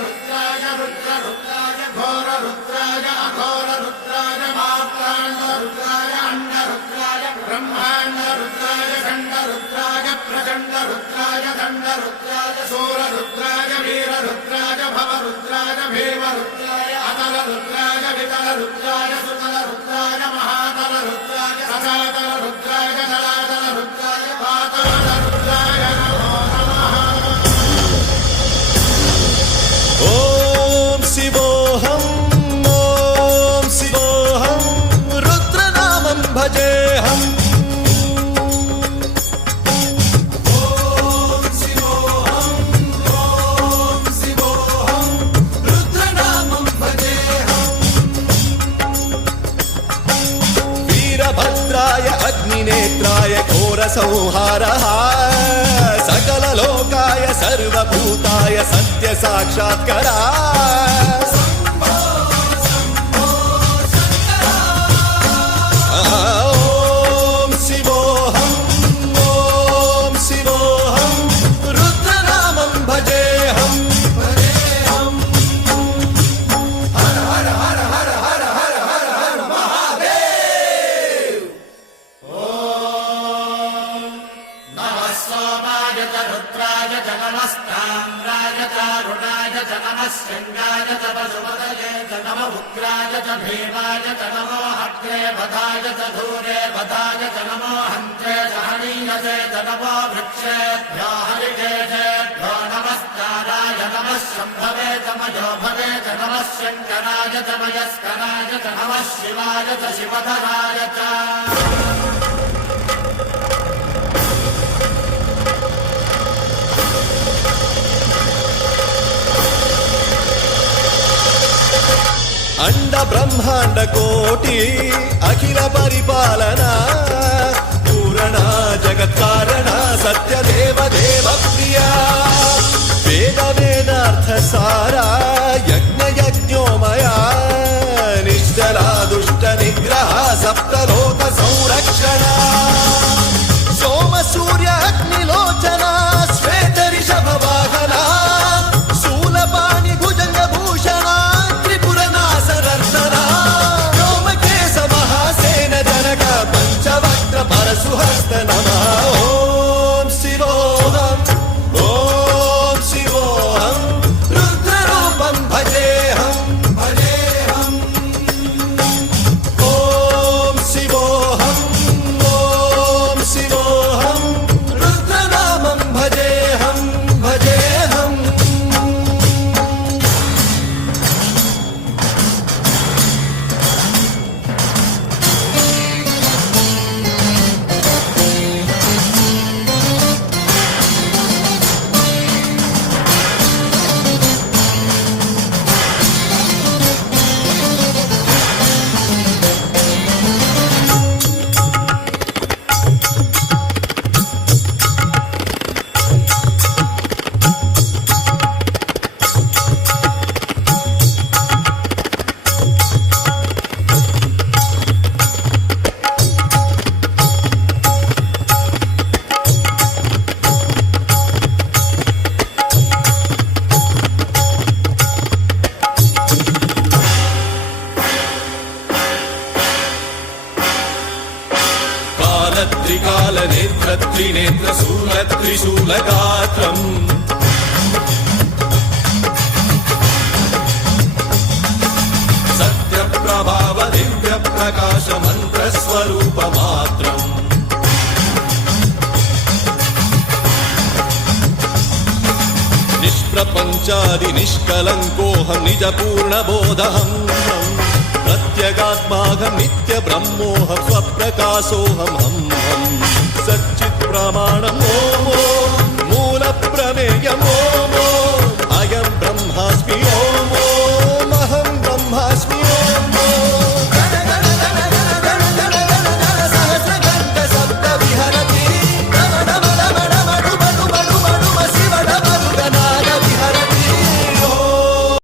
रुद्राय रुद्ररुद्राय घोररुद्राय अघोररुद्राय मार्ताण्डरुद्राय अण्डरुद्राय ब्रह्माण्डरुद्राय खण्डरुद्राय प्रचण्डरुद्राय दण्डरुद्राय शूररुद्राय वीररुद्राय भवरुद्राय भीमरुद्राय अतलरुद्राय वितलरुद्राय सुतलरुद्राय महातलरुद्राय सदातलरुद्राय जलातलरुद्राय पातालरुद्राय नमो नमः। ओम शिवोऽहं रुद्रनामं भजेऽहम्। वीरभद्राय अग्निनेत्राय घोरसंहारः सकललोकाय सर्वभूताय सत्यसाक्षात्करा। ॐ शिवोऽहं रुद्रनामं भजेऽहम्। हर हर हर हर हर हर हर हर महादेव। नमः सोमाय च रुद्राय च नमस्ताम्राय च रुणाय च नमः शृङ्गाय च पशुपतये च नमः उग्राय च भीमाय च नमो हत्रे वधाय च धूरे वधाय च नमो हन्त्रे च हनीयसे च नमो वृक्षेभ्यो हरिकेशेभ्यो नमस्काराय नमः शम्भवे च मयोभवे च नमः शङ्कराय च मयस्कराय च नमः शिवाय च शिवधराय च। अंड ब्रह्मांड कोटि अखिल परिपालना पूरणा जगत्कारणा सत्यदेव देव प्रिया वेद वेदार्थ सारा यज्ञ यज्ञोमया निश्चला दुष्ट निग्रह सप्तलोक संरक्षणा सोम सूर्य अग्निलोचना श्वेत ऋषभ वाहना शूलपाणि भुजंग भूषणा पंचवक्त्र परशुहस्त नमः। ओम शिवोऽहं रुद्ररूपं भजेऽहम्। ओम शिवोऽहं रुद्रनामं भजेऽहम्। त्रिकाल नेत्र त्रिनेत्र शूल त्रिशूलगात्रम् सत्यप्रभाव दिव्य प्रकाश मंत्र स्वरूप मात्रम् निष्प्रपंचादि निष्कलंकोऽहं निज पूर्ण बोधहम् प्रत्यगात्माहं नित्य ब्रह्मोऽहं स्वप्रकाशोऽहं सच्चित् प्रमाणम् ओम मूल प्रमेयम् ओम